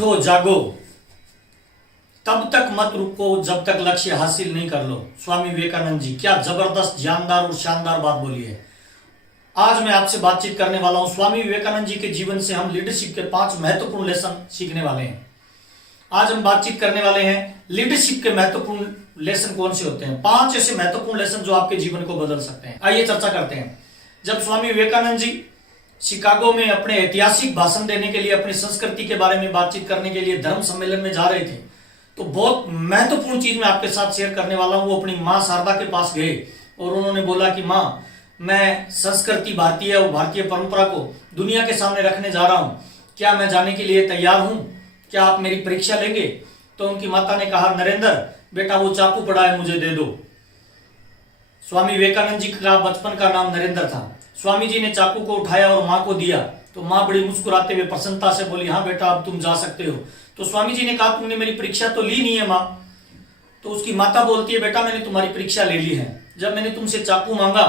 उठो जागो, तब तक मत रुको जब तक लक्ष्य हासिल नहीं कर लो। स्वामी विवेकानंद जी, क्या जबरदस्त जानदार और शानदार बात बोली है। आज मैं आपसे बातचीत करने वाला हूं स्वामी विवेकानंद जी के जीवन से हम लीडरशिप के 5 महत्वपूर्ण लेसन सीखने वाले हैं। आज हम बातचीत करने वाले हैं लीडरशिप के महत्वपूर्ण लेसन कौन से होते हैं। 5 ऐसे महत्वपूर्ण लेसन जो आपके जीवन को बदल सकते हैं। आइए चर्चा करते हैं। जब स्वामी विवेकानंद जी शिकागो में अपने ऐतिहासिक भाषण देने के लिए, अपनी संस्कृति के बारे में बातचीत करने के लिए धर्म सम्मेलन में जा रहे थे, तो बहुत महत्वपूर्ण चीज मैं आपके साथ शेयर करने वाला हूं। वो अपनी मां शारदा के पास गए और उन्होंने बोला कि मां, मैं संस्कृति भारतीय और भारतीय परंपरा को दुनिया के सामने रखने जा रहा हूं, क्या मैं जाने के लिए तैयार हूं, क्या आप मेरी परीक्षा लेंगे। तो उनकी माता ने कहा, नरेंद्र बेटा वो चाकू पड़ा है, मुझे दे दो। स्वामी विवेकानंद जी का बचपन का नाम नरेंद्र था। स्वामी जी ने चाकू को उठाया और मां को दिया, तो मां बड़ी मुस्कुराते हुए प्रसन्नता से बोली, हाँ बेटा अब तुम जा सकते हो। तो स्वामी जी ने कहा, तुमने मेरी परीक्षा तो ली नहीं है मां। तो उसकी माता बोलती है, बेटा मैंने तुम्हारी परीक्षा ले ली है। जब मैंने तुमसे चाकू मांगा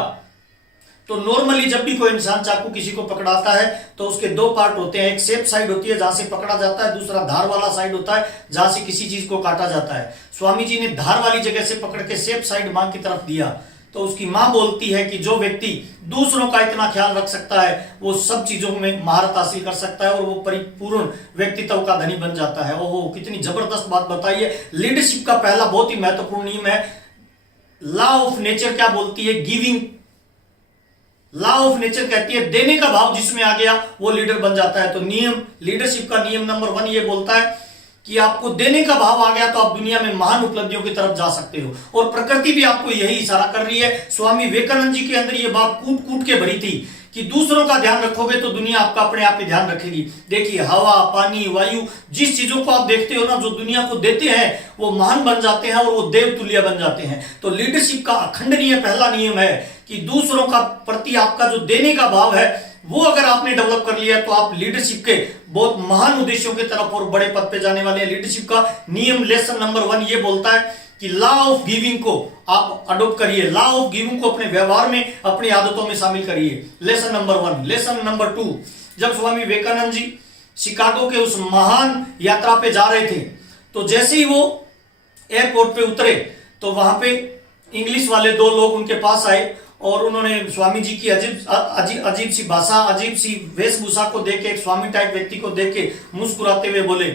तो नॉर्मली जब भी कोई इंसान चाकू किसी को पकड़ाता है तो उसके 2 पार्ट होते हैं। एक सेफ साइड होती है जहां से पकड़ा जाता है, दूसरा धार वाला साइड होता है जहां से किसी चीज को काटा जाता है। स्वामी जी ने धार वाली जगह से पकड़ के सेफ साइड मां की तरफ दिया। तो उसकी मां बोलती है कि जो व्यक्ति दूसरों का इतना ख्याल रख सकता है वो सब चीजों में महारत हासिल कर सकता है और वो परिपूर्ण व्यक्तित्व का धनी बन जाता है। ओहो, कितनी जबरदस्त बात बताई है। लीडरशिप का पहला बहुत ही महत्वपूर्ण नियम है, लॉ ऑफ नेचर क्या बोलती है, गिविंग। लॉ ऑफ नेचर कहती है देने का भाव जिसमें आ गया वो लीडर बन जाता है। तो नियम, लीडरशिप का नियम नंबर 1 ये बोलता है कि आपको देने का भाव आ गया तो आप दुनिया में महान उपलब्धियों की तरफ जा सकते हो। और प्रकृति भी आपको यही इशारा कर रही है। स्वामी विवेकानंद जी के अंदर ये बात कूट कूट के भरी थी कि दूसरों का ध्यान रखोगे तो दुनिया आपका अपने आप ही ध्यान रखेगी। देखिए, हवा, पानी, वायु, जिस चीजों को आप देखते हो ना, जो दुनिया को देते हैं वो महान बन जाते हैं और वो देव तुल्य बन जाते हैं। तो लीडरशिप का अखंडनीय पहला नियम है कि दूसरों का प्रति आपका जो देने का भाव है वो अगर आपने डेवलप कर लिया तो आप लीडरशिप के बहुत महान उद्देश्यों की तरफ और बड़े पद पे जाने वाले हैं। लीडरशिप का नियम लेसन नंबर 1 ये बोलता है कि लॉ ऑफ गिविंग को आप अडॉप्ट करिए। लॉ ऑफ गिविंग को अपने व्यवहार में, अपनी आदतों में शामिल करिए। Lesson number 1। लेसन नंबर 2, जब स्वामी विवेकानंद जी शिकागो के उस महान यात्रा पे जा रहे थे तो जैसे ही वो एयरपोर्ट पे उतरे तो वहां पे इंग्लिश वाले 2 लोग उनके पास आए और उन्होंने स्वामी जी की अजीब सी भाषा, अजीब सी वेशभूषा को देख के, एक स्वामी टाइप व्यक्ति को देख के मुस्कुराते हुए बोले,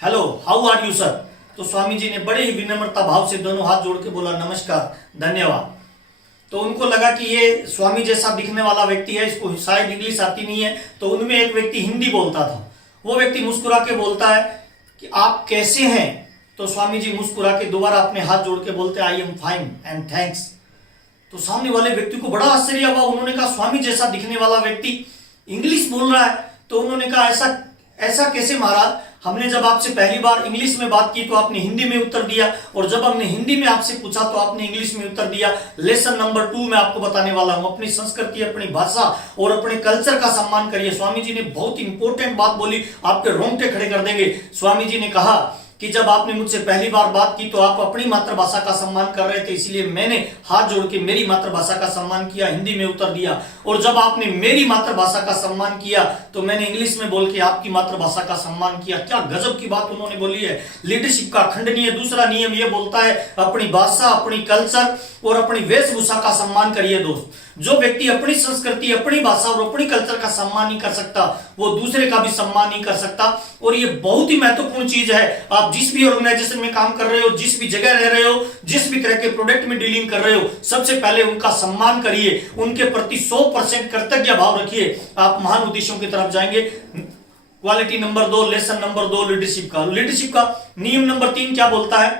hello how are you sir. तो स्वामी जी ने बड़े ही विनम्रता भाव से दोनों हाथ जोड़ के बोला, नमस्कार, धन्यवाद। तो उनको लगा कि ये स्वामी जैसा दिखने वाला व्यक्ति है, इसको शायद इंग्लिश आती नहीं है। तो उनमें एक व्यक्ति हिंदी बोलता था। वो व्यक्ति मुस्कुरा के बोलता है कि आप कैसे हैं। तो स्वामी जी मुस्कुरा के दोबारा अपने हाथ जोड़ के बोलते, I am fine and thanks. तो सामने वाले व्यक्ति को बड़ा आश्चर्य हुआ। उन्होंने कहा, स्वामी जैसा दिखने वाला व्यक्ति इंग्लिश बोल रहा है। तो उन्होंने कहा, ऐसा कैसे महाराज, हमने जब आपसे पहली बार इंग्लिश में बात की तो आपने हिंदी में उत्तर दिया, और जब हमने हिंदी में आपसे पूछा तो आपने इंग्लिश में उत्तर दिया। लेसन नंबर 2 मैं आपको बताने वाला हूं, अपनी संस्कृति, अपनी भाषा और अपने कल्चर का सम्मान करिए। स्वामी जी ने बहुत इंपॉर्टेंट बात बोली, आपके रोंगटे खड़े कर देंगे। स्वामी जी ने कहा कि जब आपने मुझसे पहली बार बात की तो आप अपनी मातृभाषा का सम्मान कर रहे थे, इसलिए मैंने हाथ जोड़ के मेरी मातृभाषा का सम्मान किया, हिंदी में उत्तर दिया। और जब आपने मेरी मातृभाषा का सम्मान किया तो मैंने इंग्लिश में बोल के आपकी मातृभाषा का सम्मान किया। क्या गजब की बात उन्होंने बोली है। लीडरशिप का खंडनीय दूसरा नियम यह बोलता है, अपनी भाषा, अपनी कल्चर और अपनी वेशभूषा का सम्मान करिए। दोस्त, जो व्यक्ति अपनी संस्कृति, अपनी भाषा और अपनी कल्चर का सम्मान नहीं कर सकता वो दूसरे का भी सम्मान नहीं कर सकता। और ये बहुत ही महत्वपूर्ण चीज है। आप जिस भी ऑर्गेनाइजेशन में काम कर रहे हो, जिस भी जगह रह रहे हो, जिस भी तरह के प्रोडक्ट में डीलिंग कर रहे हो, सबसे पहले उनका सम्मान करिए, उनके प्रति 100% कृतज्ञ भाव रखिए। आप महान उद्देश्यों की तरफ जाएंगे। Quality number 2, lesson number 2 leadership का। लीडरशिप का नियम नंबर 3 क्या बोलता है।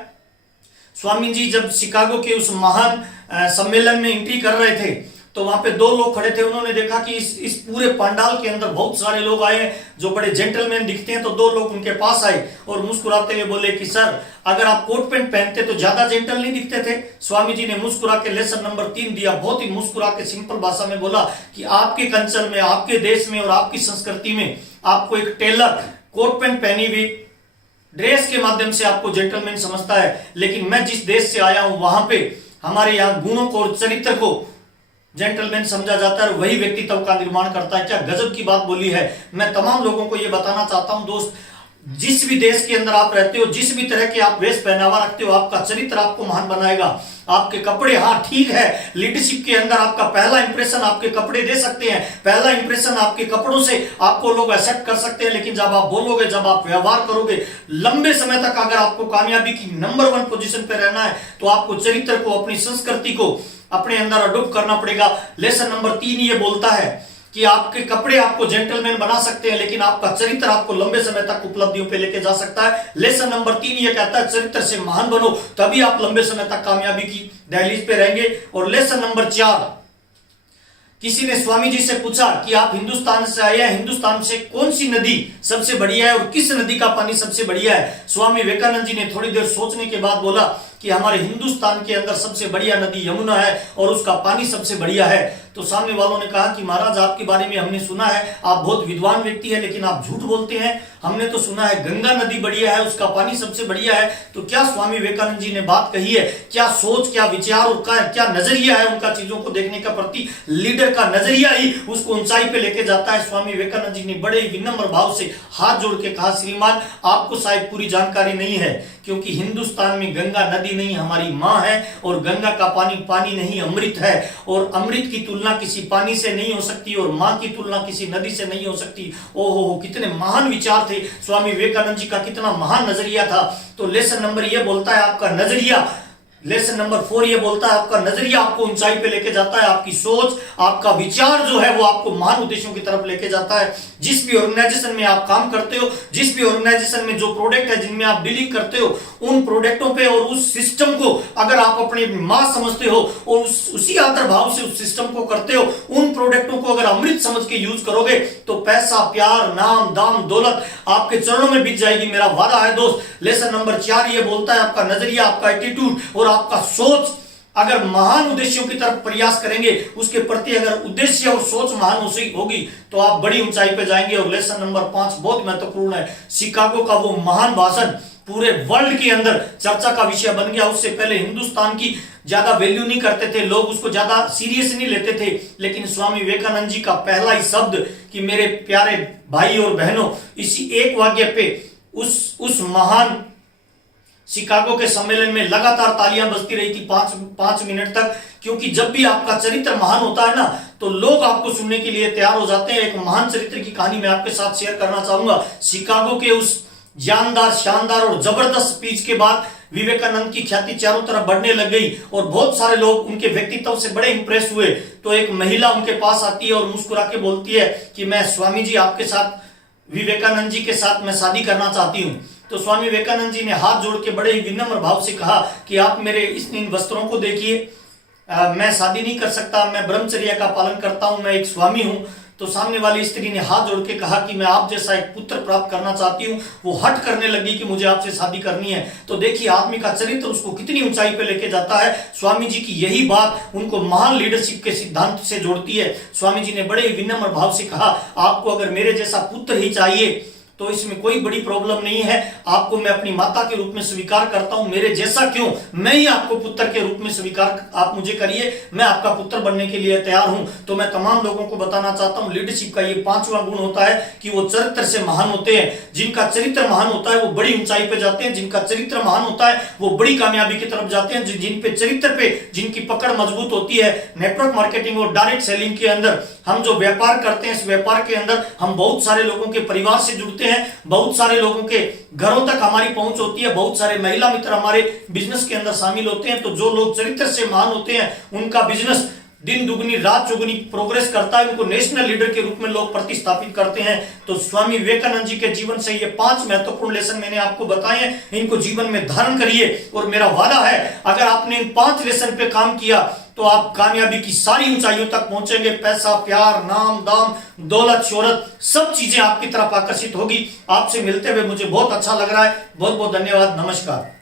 स्वामी जी जब शिकागो के उस महान सम्मेलन में एंट्री कर रहे थे तो वहां पे 2 लोग खड़े थे। उन्होंने देखा कि इस पूरे पंडाल के अंदर बहुत सारे लोग आए हैं जो बड़े जेंटलमैन दिखते हैं। तो 2 लोग उनके पास आए और मुस्कुराते हुए बोले कि सर, अगर आप कोट पैंट पहनते तो ज्यादा जेंटल नहीं दिखते थे। स्वामी जी ने मुस्कुरा के लेसन नंबर 3 दिया। बहुत ही मुस्कुरा के सिंपल भाषा में बोला कि आपके कल्चर में, आपके देश में और आपकी संस्कृति में आपको एक टेलर कोट पैंट पहनी हुई ड्रेस के माध्यम से आपको जेंटलमैन समझता है, लेकिन मैं जिस देश से आया हूं वहां पे हमारे यहाँ गुणों को और चरित्र को जेंटलमैन समझा जाता है और वही व्यक्तित्व का निर्माण करता है। क्या गजब की बात बोली है। मैं तमाम लोगों को यह बताना चाहता हूं दोस्त, जिस भी देश के अंदर आप रहते हो, जिस भी तरह के आप वेश पहनावा रखते हो, आपका चरित्र आपको महान बनाएगा। आपके कपड़े, हाँ ठीक है, लीडरशिप के अंदर आपका पहला इंप्रेशन आपके कपड़े दे सकते हैं, पहला इंप्रेशन आपके कपड़ों से आपको लोग एक्सेप्ट कर सकते हैं, लेकिन जब आप बोलोगे, जब आप व्यवहार करोगे, लंबे समय तक अगर आपको कामयाबी की नंबर 1 पोजीशन पे रहना है, तो आपको चरित्र को, अपनी संस्कृति को अपने अंदर अडॉप्ट करना पड़ेगा। लेसन नंबर 3 ये बोलता है कि आपके कपड़े आपको जेंटलमैन बना सकते हैं, लेकिन आपका चरित्र आपको लंबे समय तक उपलब्धियों पे लेके जा सकता है। लेसन नंबर 3 ये कहता है चरित्र से महान बनो, तभी आप लंबे समय तक कामयाबी की दहलीज पे रहेंगे। और लेसन नंबर 4, किसी ने स्वामी जी से पूछा कि आप हिंदुस्तान से आए हैं, हिंदुस्तान से कौन सी नदी सबसे बढ़िया है और किस नदी का पानी सबसे बढ़िया है? स्वामी विवेकानंद जी ने थोड़ी देर सोचने के बाद बोला कि हमारे हिंदुस्तान के अंदर सबसे बढ़िया नदी यमुना है और उसका पानी सबसे बढ़िया है। तो सामने वालों ने कहा कि महाराज, आपके बारे में हमने सुना है, आप बहुत विद्वान व्यक्ति है, लेकिन आप झूठ बोलते हैं। हमने तो सुना है गंगा नदी बढ़िया है, उसका पानी सबसे बढ़िया है। तो क्या स्वामी विवेकानंद जी ने बात कही है? क्या सोच, क्या विचार और क्या नजरिया है उनका चीजों को देखने का प्रति? लीडर का नजरिया ही उसको ऊंचाई पे लेके जाता है। स्वामी विवेकानंद जी ने बड़े ही विनम्र भाव से हाथ जोड़ के कहा, श्रीमान आपको शायद पूरी जानकारी नहीं है, क्योंकि हिंदुस्तान में गंगा नदी नहीं हमारी माँ है, और गंगा का पानी पानी नहीं अमृत है, और अमृत की तुलना किसी पानी से नहीं हो सकती, और माँ की तुलना किसी नदी से नहीं हो सकती। ओहो, कितने महान विचार थे स्वामी विवेकानंद जी का, कितना महान नजरिया था। तो लेसन नंबर ये बोलता है आपका नजरिया, लेसन नंबर 4 ये बोलता है आपका नजरिया आपको ऊंचाई पे लेके जाता है, आपकी सोच, आपका विचार जो है वो आपको महान उद्देश्यों की तरफ लेके जाता है। जिस भी ऑर्गेनाइजेशन में आप काम करते हो, जिस भी ऑर्गेनाइजेशन में जो प्रोडक्ट है जिनमें आप डीलिंग करते हो, उन प्रोडक्टों पे और उस सिस्टम को अगर आप अपने मां समझते हो और उसी आदर भाव से उस सिस्टम को करते हो, उन प्रोडक्टों को अगर अमृत समझ के यूज करोगे, तो पैसा, प्यार, नाम, दाम, दौलत आपके चरणों में बीत जाएगी, मेरा वादा है दोस्त। लेसन नंबर 4 ये बोलता है आपका नजरिया, आपका एटीट्यूड और आपका सोच अगर महान उद्देश्यों की तरफ प्रयास करेंगे, उसके प्रति अगर उद्देश्य और सोच महान होगी, तो आप बड़ी ऊंचाई पे जाएंगे। और लेसन नंबर 5 बहुत महत्वपूर्ण है। शिकागो का वो महान भाषण पूरे वर्ल्ड के अंदर चर्चा का विषय बन गया। उससे पहले हिंदुस्तान की ज्यादा वैल्यू नहीं करते थे लोग, उसको ज्यादा सीरियस नहीं लेते थे, लेकिन स्वामी विवेकानंद जी का पहला ही शब्द कि मेरे प्यारे भाई और बहनों, इसी एक वाक्य पे उस महान शिकागो के सम्मेलन में लगातार तालियां बजती रही थी 5 मिनट तक, क्योंकि जब भी आपका चरित्र महान होता है ना, तो लोग आपको सुनने के लिए तैयार हो जाते हैं। एक महान चरित्र की कहानी मैं आपके साथ शेयर करना चाहूंगा। शिकागो के उस जानदार, शानदार और जबरदस्त स्पीच के बाद विवेकानंद की ख्याति चारों तरफ बढ़ने लग गई और बहुत सारे लोग उनके व्यक्तित्व से बड़े इंप्रेस हुए। तो एक महिला उनके पास आती है और मुस्कुरा के बोलती है कि मैं स्वामी जी आपके साथ, विवेकानंद जी के साथ मैं शादी करना चाहती हूँ। तो स्वामी विवेकानंद जी ने हाथ जोड़ के बड़े ही विनम्र भाव से कहा कि आप मेरे इन वस्त्रों को देखिए, मैं शादी नहीं कर सकता, मैं ब्रह्मचर्य का पालन करता हूं, मैं एक स्वामी हूं। तो सामने वाली स्त्री ने हाथ जोड़ के कहा कि मैं आप जैसा एक पुत्र प्राप्त करना चाहती हूँ। वो हट करने लगी कि मुझे आपसे शादी करनी है। तो देखिए आदमी का चरित्र उसको कितनी ऊंचाई पे लेके जाता है। स्वामी जी की यही बात उनको महान लीडरशिप के सिद्धांत से जोड़ती है। स्वामी जी ने बड़े विनम्र भाव से कहा, आपको अगर मेरे जैसा पुत्र ही चाहिए तो इसमें कोई बड़ी प्रॉब्लम नहीं है, आपको मैं अपनी माता के रूप में स्वीकार करता हूं, मेरे जैसा क्यों, मैं ही आपको पुत्र के रूप में स्वीकार, आप मुझे करिए, मैं आपका पुत्र बनने के लिए तैयार हूं। तो मैं तमाम लोगों को बताना चाहता हूं, लीडरशिप का ये 5वां गुण होता है कि वो चरित्र से महान होते हैं। जिनका चरित्र महान होता है वो बड़ी ऊंचाई पे जाते हैं, जिनका चरित्र महान होता है वो बड़ी कामयाबी की तरफ जाते हैं। जिन पे चरित्र पे जिनकी पकड़ मजबूत होती है। नेटवर्क मार्केटिंग और डायरेक्ट सेलिंग के अंदर हम जो व्यापार करते हैं, इस व्यापार के अंदर हम बहुत सारे लोगों के परिवार से जुड़ते हैं, बहुत सारे लोगों के घरों तक हमारी पहुंच होती है, बहुत सारे महिला मित्र हमारे बिजनेस के अंदर शामिल होते हैं। तो जो लोग चरित्र से महान होते हैं उनका बिजनेस दिन दुगनी रात चौगुनी प्रोग्रेस करता है, उनको नेशनल लीडर के रूप में लोग प्रतिस्थापित करते हैं। तो स्वामी विवेकानंद जी के जीवन से ये 5 महत्वपूर्ण लेसन मैंने आपको बताए हैं, इनको जीवन में धारण करिए। और मेरा वादा है अगर आपने इन 5 लेसन पे काम किया तो आप कामयाबी की सारी ऊंचाइयों तक पहुंचेंगे। पैसा, प्यार, नाम, दाम, दौलत, शोहरत, सब चीजें आपकी तरफ आकर्षित होगी। आपसे मिलते हुए मुझे बहुत अच्छा लग रहा है। बहुत बहुत धन्यवाद। नमस्कार।